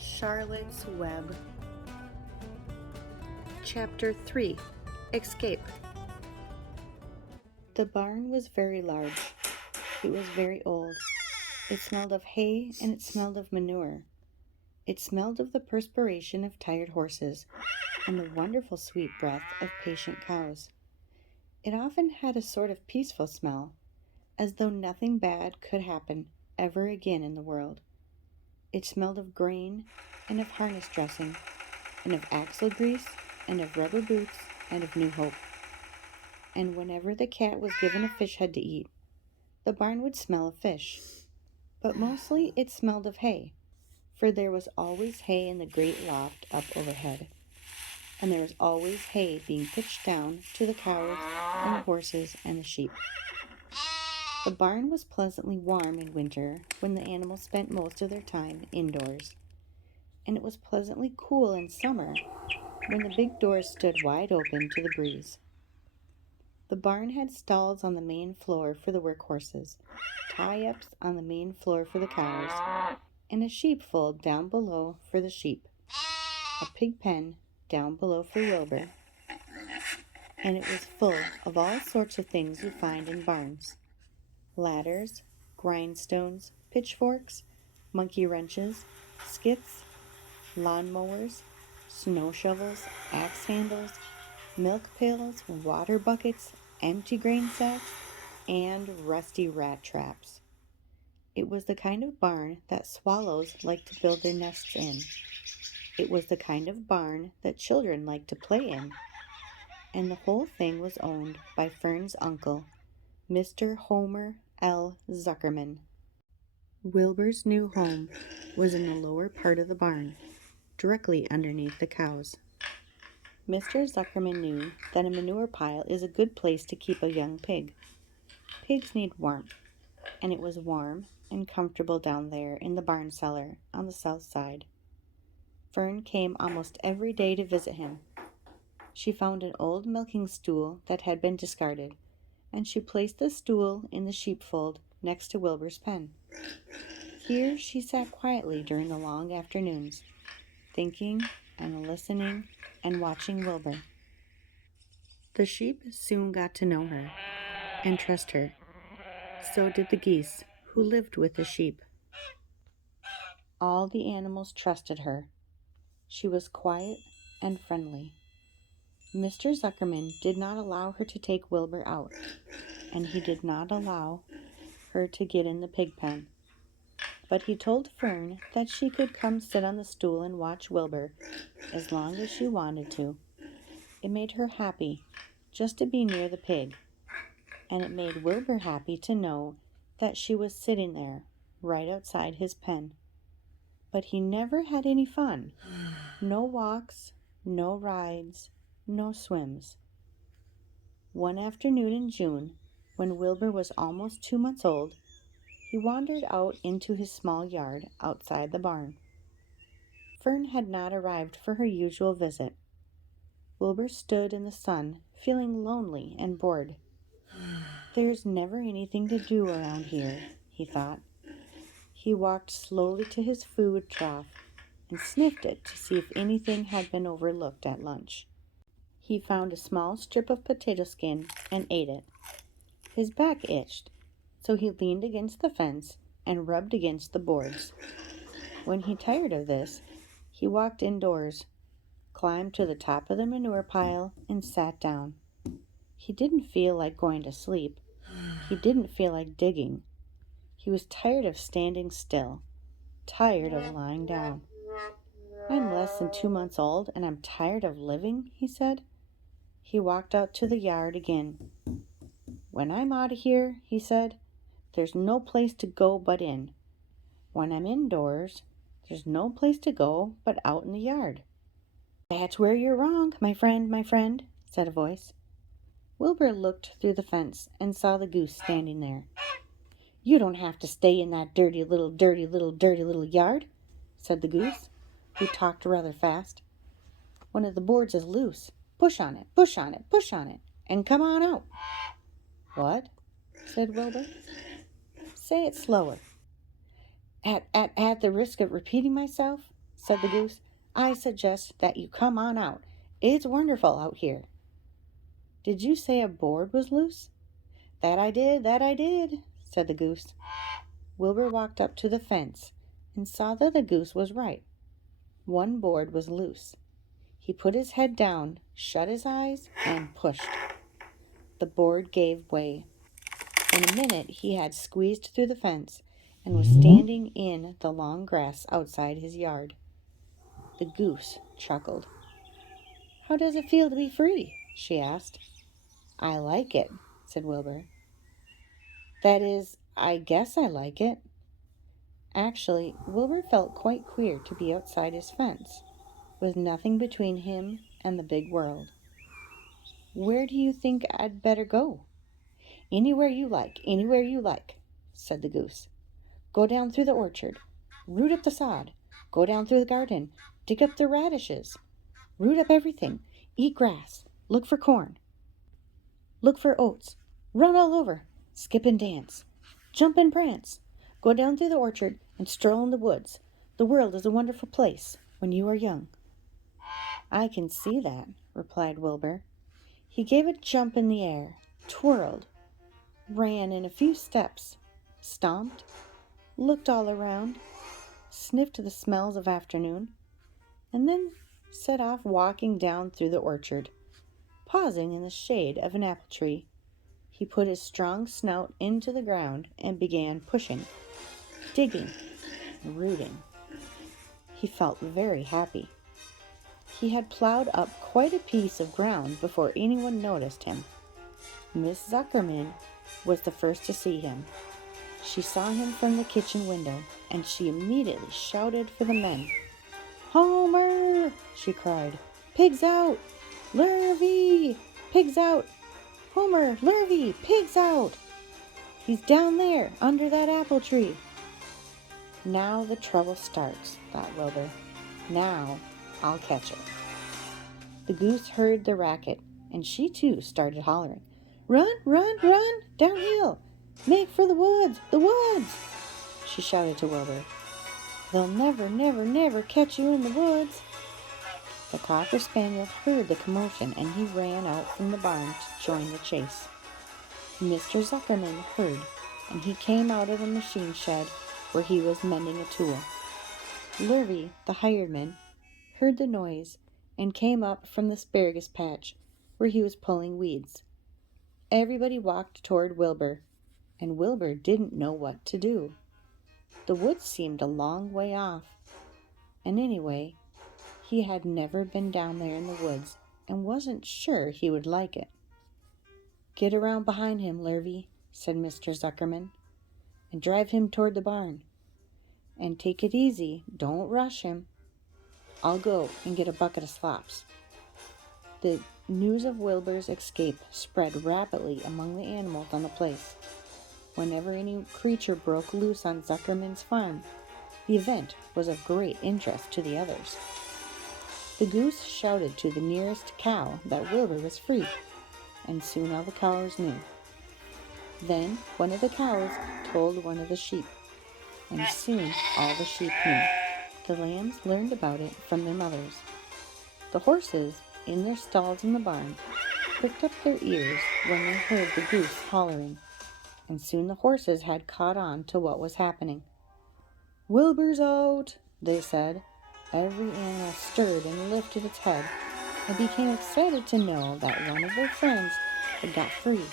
Charlotte's Web. Chapter 3. Escape. The barn was very large. It was very old. It smelled of hay and it smelled of manure. It smelled of the perspiration of tired horses and the wonderful sweet breath of patient cows. It often had a sort of peaceful smell, as though nothing bad could happen ever again in the world. It smelled of grain and of harness dressing, and of axle grease, and of rubber boots, and of new hope. And whenever the cat was given a fish head to eat, the barn would smell of fish. But mostly it smelled of hay, for there was always hay in the great loft up overhead. And there was always hay being pitched down to the cows and the horses and the sheep. The barn was pleasantly warm in winter when the animals spent most of their time indoors. And it was pleasantly cool in summer when the big doors stood wide open to the breeze. The barn had stalls on the main floor for the work horses, tie-ups on the main floor for the cows, and a sheepfold down below for the sheep, a pig pen down below for Wilbur, and it was full of all sorts of things you find in barns: ladders, grindstones, pitchforks, monkey wrenches, skits, lawn mowers, snow shovels, axe handles, milk pails, water buckets, empty grain sacks, and rusty rat traps. It was the kind of barn that swallows like to build their nests in. It was the kind of barn that children like to play in. And the whole thing was owned by Fern's uncle, Mr. Homer L. Zuckerman. Wilbur's new home was in the lower part of the barn, directly underneath the cows. Mr. Zuckerman knew that a manure pile is a good place to keep a young pig. Pigs need warmth, and it was warm and comfortable down there in the barn cellar on the south side. Fern came almost every day to visit him. She found an old milking stool that had been discarded, and she placed the stool in the sheepfold next to Wilbur's pen. Here she sat quietly during the long afternoons, thinking and listening and watching Wilbur. The sheep soon got to know her and trust her. So did the geese, who lived with the sheep. All the animals trusted her. She was quiet and friendly. Mr. Zuckerman did not allow her to take Wilbur out, and he did not allow her to get in the pig pen. But he told Fern that she could come sit on the stool and watch Wilbur as long as she wanted to. It made her happy just to be near the pig, and it made Wilbur happy to know that she was sitting there right outside his pen. But he never had any fun. No walks, no rides, no swims. One afternoon in June, when Wilbur was almost 2 months old, he wandered out into his small yard outside the barn. Fern had not arrived for her usual visit. Wilbur stood in the sun, feeling lonely and bored. There's never anything to do around here, he thought. He walked slowly to his food trough and sniffed it to see if anything had been overlooked at lunch. He found a small strip of potato skin and ate it. His back itched, so he leaned against the fence and rubbed against the boards. When he tired of this, he walked indoors, climbed to the top of the manure pile, and sat down. He didn't feel like going to sleep. He didn't feel like digging. He was tired of standing still, tired of lying down. I'm less than 2 months old, and I'm tired of living, he said. He walked out to the yard again. When I'm out of here, he said, there's no place to go but in. When I'm indoors, there's no place to go but out in the yard. That's where you're wrong, my friend, said a voice. Wilbur looked through the fence and saw the goose standing there. You don't have to stay in that dirty little yard, said the goose, who talked rather fast. One of the boards is loose. Push on it, push on it, push on it, and come on out. What? Said Wilbur. Say it slower. At the risk of repeating myself, said the goose. "I suggest that you come on out. It's wonderful out here." "Did you say a board was loose?" That I did," said the goose. Wilbur walked up to the fence and saw that the goose was right. One board was loose. He put his head down, shut his eyes, and pushed. The board gave way. In a minute he had squeezed through the fence and was standing in the long grass outside his yard. The goose chuckled. "How does it feel to be free?" she asked. "I like it," said Wilbur. "That is, I guess I like it." Actually, Wilbur felt quite queer to be outside his fence, with nothing between him and the big world. "Where do you think I'd better go?" Anywhere you like," said the goose. "Go down through the orchard, root up the sod, go down through the garden, dig up the radishes, root up everything, eat grass, look for corn, look for oats, run all over, skip and dance, jump and prance, go down through the orchard and stroll in the woods. The world is a wonderful place when you are young." "I can see that," replied Wilbur. He gave a jump in the air, twirled, ran in a few steps, stomped, looked all around, sniffed the smells of afternoon, and then set off walking down through the orchard. Pausing in the shade of an apple tree, he put his strong snout into the ground and began pushing, digging, rooting. He felt very happy. He had plowed up quite a piece of ground before anyone noticed him. Miss Zuckerman was the first to see him. She saw him from the kitchen window, and she immediately shouted for the men. "Homer!" she cried. "Pigs out! Lurvy! Pigs out! Homer! Lurvy! Pigs out! He's down there, under that apple tree." "Now the trouble starts," thought Wilbur. "Now I'll catch it." The goose heard the racket, and she too started hollering. "Run, run, run, downhill! Make for the woods, the woods!" she shouted to Wilbur. "They'll never, never, never catch you in the woods." The Cocker Spaniel heard the commotion, and he ran out from the barn to join the chase. Mr. Zuckerman heard, and he came out of the machine shed where he was mending a tool. Lurvy, the hired man, heard the noise and came up from the asparagus patch where he was pulling weeds. Everybody walked toward Wilbur, and Wilbur didn't know what to do. The woods seemed a long way off, and anyway, he had never been down there in the woods and wasn't sure he would like it. "Get around behind him, Lurvy," said Mr. Zuckerman, "and drive him toward the barn. And take it easy, don't rush him. I'll go and get a bucket of slops." The news of Wilbur's escape spread rapidly among the animals on the place. Whenever any creature broke loose on Zuckerman's farm, the event was of great interest to the others. The goose shouted to the nearest cow that Wilbur was free, and soon all the cows knew. Then one of the cows told one of the sheep, and soon all the sheep knew. The lambs learned about it from their mothers. The horses, in their stalls in the barn, pricked up their ears when they heard the goose hollering, and soon the horses had caught on to what was happening. "Wilbur's out," they said. Every animal stirred and lifted its head and became excited to know that one of their friends had got free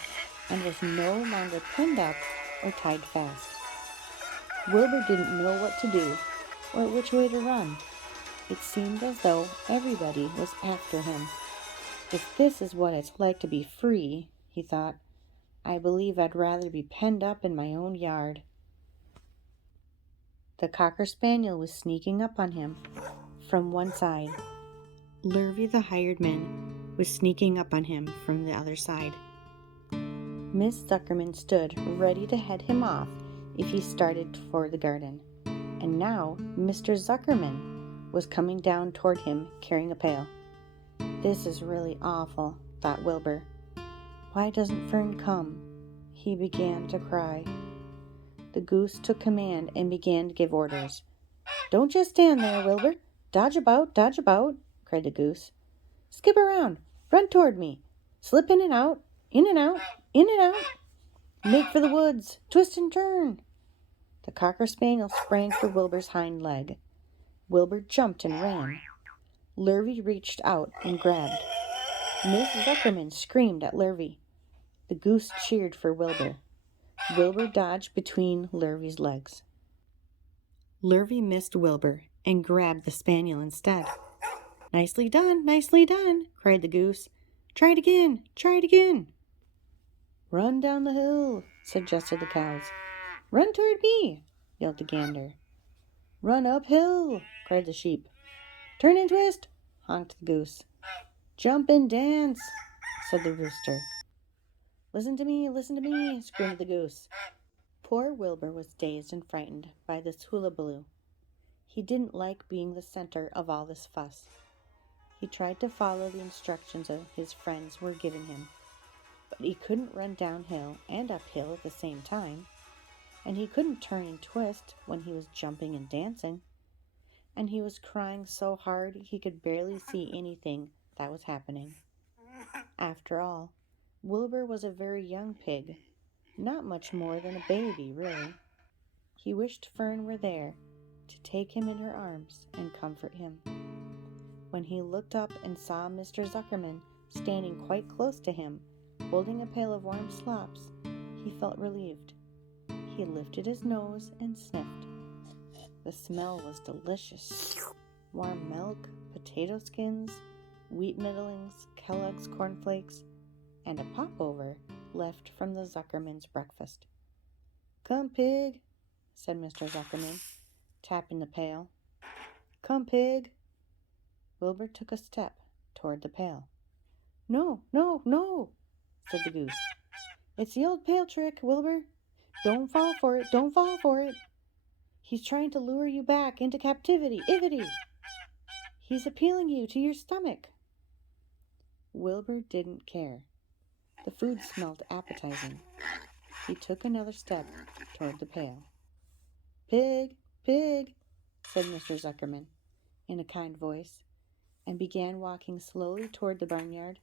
and was no longer pinned up or tied fast. Wilbur didn't know what to do or which way to run. It seemed as though everybody was after him. "If this is what it's like to be free," he thought, "I believe I'd rather be penned up in my own yard." The Cocker Spaniel was sneaking up on him from one side. Lurvy, the hired man, was sneaking up on him from the other side. Miss Zuckerman stood ready to head him off if he started for the garden. And now Mr. Zuckerman was coming down toward him carrying a pail. "This is really awful," thought Wilbur. "Why doesn't Fern come?" He began to cry. The goose took command and began to give orders. "Don't just stand there, Wilbur. dodge about, cried the goose. Skip around, run toward me, slip in and out, in and out, in and out. Make for the woods, twist and turn. The cocker spaniel sprang for Wilbur's hind leg. Wilbur jumped and ran. Lurvy reached out and grabbed. Miss Zuckerman screamed at Lurvy. The goose cheered for Wilbur. Wilbur dodged between Lurvy's legs. Lurvy missed Wilbur and grabbed the spaniel instead. Nicely done, cried the goose. Try it again, try it again. Run down the hill, suggested the cows. Run toward me, yelled the gander. Run uphill, cried the sheep. Turn and twist, honked the goose. Jump and dance, said the rooster. Listen to me, screamed the goose. Poor Wilbur was dazed and frightened by this hullabaloo. He didn't like being the center of all this fuss. He tried to follow the instructions his friends were giving him, but he couldn't run downhill and uphill at the same time, and he couldn't turn and twist when he was jumping and dancing, and he was crying so hard he could barely see anything that was happening. After all, Wilbur was a very young pig, not much more than a baby, really. He wished Fern were there to take him in her arms and comfort him. When he looked up and saw Mr. Zuckerman standing quite close to him, holding a pail of warm slops, he felt relieved. He lifted his nose and sniffed. The smell was delicious. Warm milk, potato skins, wheat middlings, Kellogg's cornflakes, and a popover left from the Zuckerman's breakfast. Come, pig, said Mr. Zuckerman, tapping the pail. Come, pig. Wilbur took a step toward the pail. No, said the goose. It's the old pail trick, Wilbur. Don't fall for it. He's trying to lure you back into captivity, ivity. He's appealing you to your stomach. Wilbur didn't care. The food smelled appetizing. He took another step toward the pail. Pig, said Mr. Zuckerman in a kind voice, and began walking slowly toward the barnyard,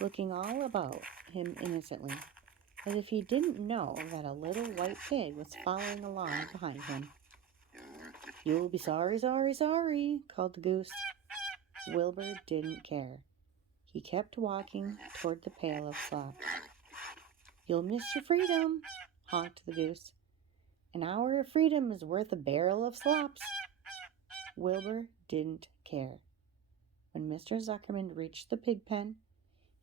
looking all about him innocently, as if he didn't know that a little white pig was following along behind him. You'll be sorry, called the goose. Wilbur didn't care. He kept walking toward the pail of slop. You'll miss your freedom, honked the goose. An hour of freedom is worth a barrel of slops. Wilbur didn't care. When Mr. Zuckerman reached the pig pen,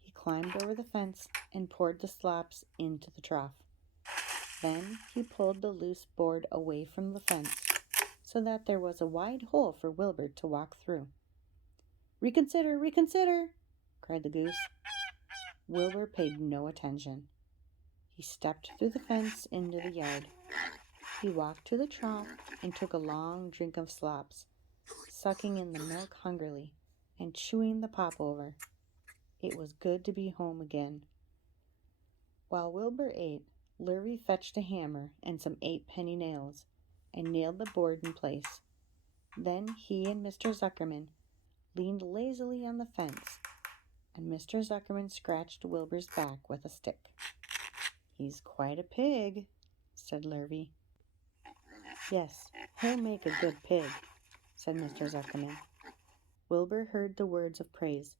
he climbed over the fence and poured the slops into the trough. Then he pulled the loose board away from the fence so that there was a wide hole for Wilbur to walk through. Reconsider, cried the goose. Wilbur paid no attention. He stepped through the fence into the yard. He walked to the trough and took a long drink of slops, sucking in the milk hungrily and chewing the popover. It was good to be home again. While Wilbur ate, Lurvy fetched a hammer and some 8-penny nails and nailed the board in place. Then he and Mr. Zuckerman leaned lazily on the fence, and Mr. Zuckerman scratched Wilbur's back with a stick. He's quite a pig, said Lurvy. Yes, he'll make a good pig, said Mr. Zuckerman. Wilbur heard the words of praise.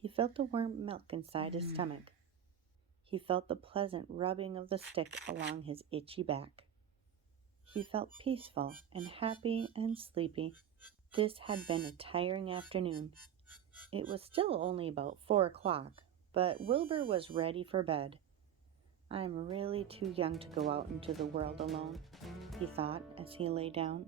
He felt the warm milk inside his stomach. He felt the pleasant rubbing of the stick along his itchy back. He felt peaceful and happy and sleepy. This had been a tiring afternoon. It was still only about 4 o'clock, but Wilbur was ready for bed. I'm really too young to go out into the world alone, he thought as he lay down.